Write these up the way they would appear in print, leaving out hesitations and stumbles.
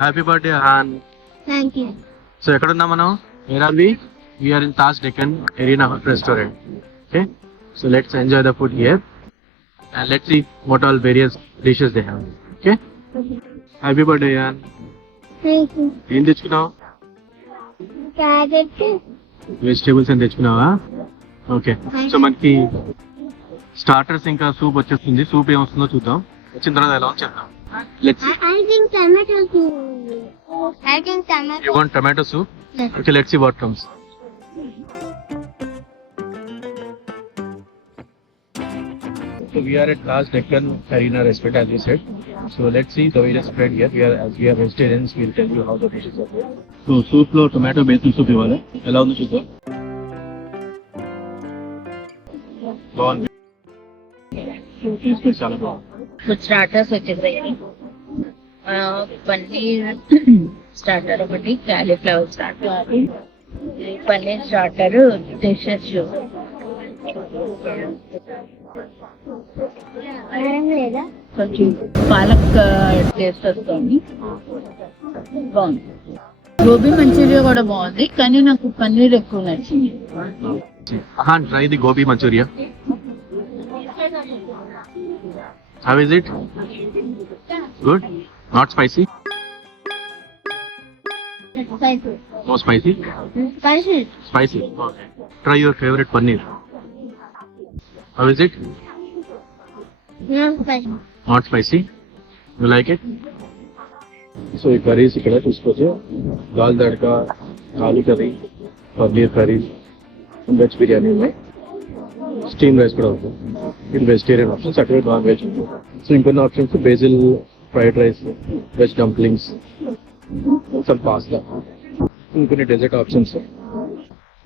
Happy birthday హాన్. Thank you. So ఎక్కడ ఉన్నాం మనం? We are in Taj Deccan Arena restaurant. Okay, so let's enjoy the food here and let's see what all various dishes they have. Okay, happy birthday హాన్. Thank you. ఏం తెచ్చుకున్నావు? Carrot. Vegetables ఏం తెచ్చుకున్నావా? Okay, so మనకి starters ఇంకా soup వచ్చేస్తుంది. Soup ఏమొస్తుందో చూద్దాం, వచ్చిన తర్వాత ఎలా ఉందో చెప్తాం. Let's see. I think tomato soup. I think tomato. You want tomato soup? Yes. Okay, let's see what comes. So we are at Taj Deccan Arena restaurant, as you said. So let's see the various spread here. As we are vegetarians, we'll tell you how the dishes are there. So soup lo tomato basil soup ఇవ్వాలి. ఎలా ఉందో చూద్దాం. బాగుంది. టేస్ట్ చాలా బాగుంది. Food starters వచ్చేసాయి. పన్నీర్ స్టార్టర్ ఒకటి, cauliflower starter, paneer starter, dishes లేదా? కొంచెం పాలక్ టేస్ట్ వస్తుంది, బాగుంది. గోబీ మంచూరియా కూడా బాగుంది, కానీ నాకు పన్నీర్ ఎక్కువ నచ్చింది. Try the gobi manchuria. How is it? Good? Not spicy? Spicy. No spicy? Spicy. Spicy. Okay. Try your favorite paneer. How is it? Not spicy. Not spicy? You like it? So ఈ కర్రీస్ ఇక్కడ చూసుకోవచ్చు. దాల్ తడకా, ఆలూ కర్రీ, paneer curry, veg biryani ఉన్నాయి. Steam rice కూడా ఉంటుంది. ఇది vegetarian options, అక్కడ non veg ఉంటుంది. సో ఇంకొన్ని options basil fried rice, veg dumplings, some pasta, ఇంకొన్ని డెజర్ట్ ఆప్షన్స్.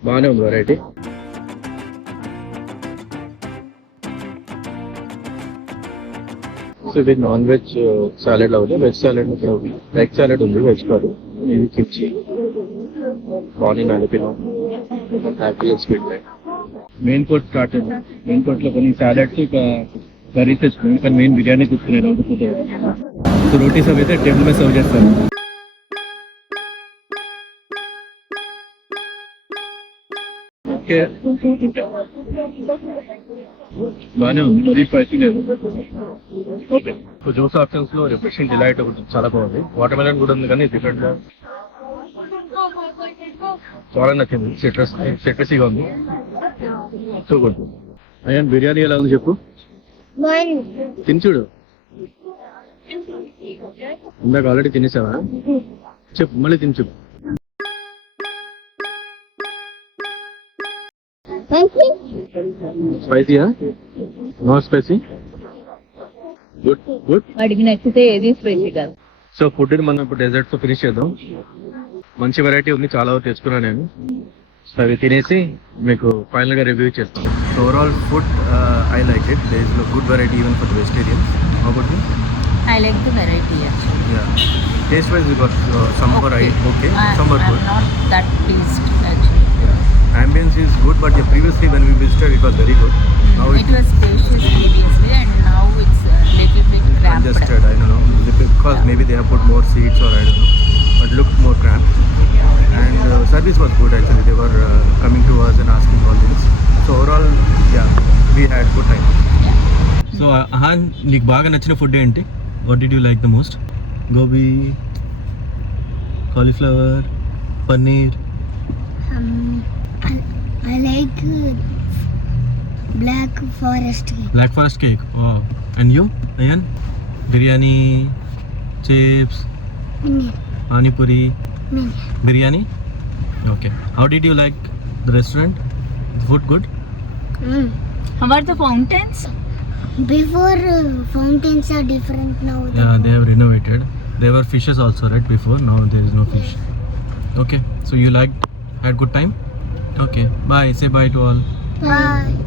బాగానే ఉంది వెరైటీ. సో ఇది నాన్ వెజ్ సాలెడ్ లా ఉంది. వెజ్ సాలెడ్ ఇక్కడ ఉంది. ఎగ్ సాలెడ్ ఉంది, వెజ్ కాదు. ఇది కిమ్చి, ఆనియన్ అలిపినో, apple sweet. Main course start అయింది. మెయిన్ కోర్ట్ లో కొన్ని సాలెడ్స్, కర్రీస్ తెచ్చుకున్నాం, కానీ మెయిన్ బిర్యానీ తీసుకునేది. సో రోటీస్ అవి అయితే టేబుల్ మీద సర్వ్ చేస్తారు. ఓకే, బాగానే ఉంది, మరీ స్పైసీ లేదు. సో జ్యూస్ ఆప్షన్స్ లో రిఫ్రెషింగ్ డిలైట్ ఒకటి చాలా బాగుంది. వాటర్ మెలన్ కూడా ఉంది, కానీ డిఫరెంట్ గా చాలా నచ్చింది. సిట్రసీగా ఉంది. So good. అయ్యాన్, బిర్యానీ ఎలా ఉంది చెప్పు. తిని చూడు. ఇందాక ఆల్రెడీ తినేసావా? చెప్పు, మళ్ళీ తిని చెప్పు. స్పైసీయా? No spicy? Good good. వాడికి నచ్చితే ఏది స్పైసీ కాదు. సో ఫుడ్ మనం ఇప్పుడు డెజర్ట్ తో ఫినిష్ చేద్దాం. మంచి వెరైటీ ఉంది, చాలా వరకు తెచ్చుకున్నాను నేను. సో అవి తినేసి మీకు ఫైనల్ గా రివ్యూ చేస్తాను. So overall food I like it. There is good variety even for the vegetarians. How about you? I like the variety actually. Yeah. Taste wise we got some were okay, some were good. I'm not that pleased actually. Yeah. Ambience is good, but previously when we visited it was very good. Now it was spacious previously and now it's a little bit cramped. Congested, I don't know, because maybe they have put more seats or I don't know, but looked more cramped. And service was good actually. They were coming to us and asking all this. So overall, yeah, we had good time. Yeah. So Ahan, నీకు బాగా నచ్చిన ఫుడ్ ఏంటి? What did you like the most? Gobi, cauliflower, paneer. I like black forest cake. Black forest cake. Oh. And you, Ayan? Biryani, chips, pani puri, biryani. Okay. How did you like the restaurant? The food good? How about the fountains? Before fountains are different now. Yeah, they have renovated. There were fishes also, right? Before, now there is no fish. Okay. So you had good time? Okay. Bye. Say bye to all. Bye.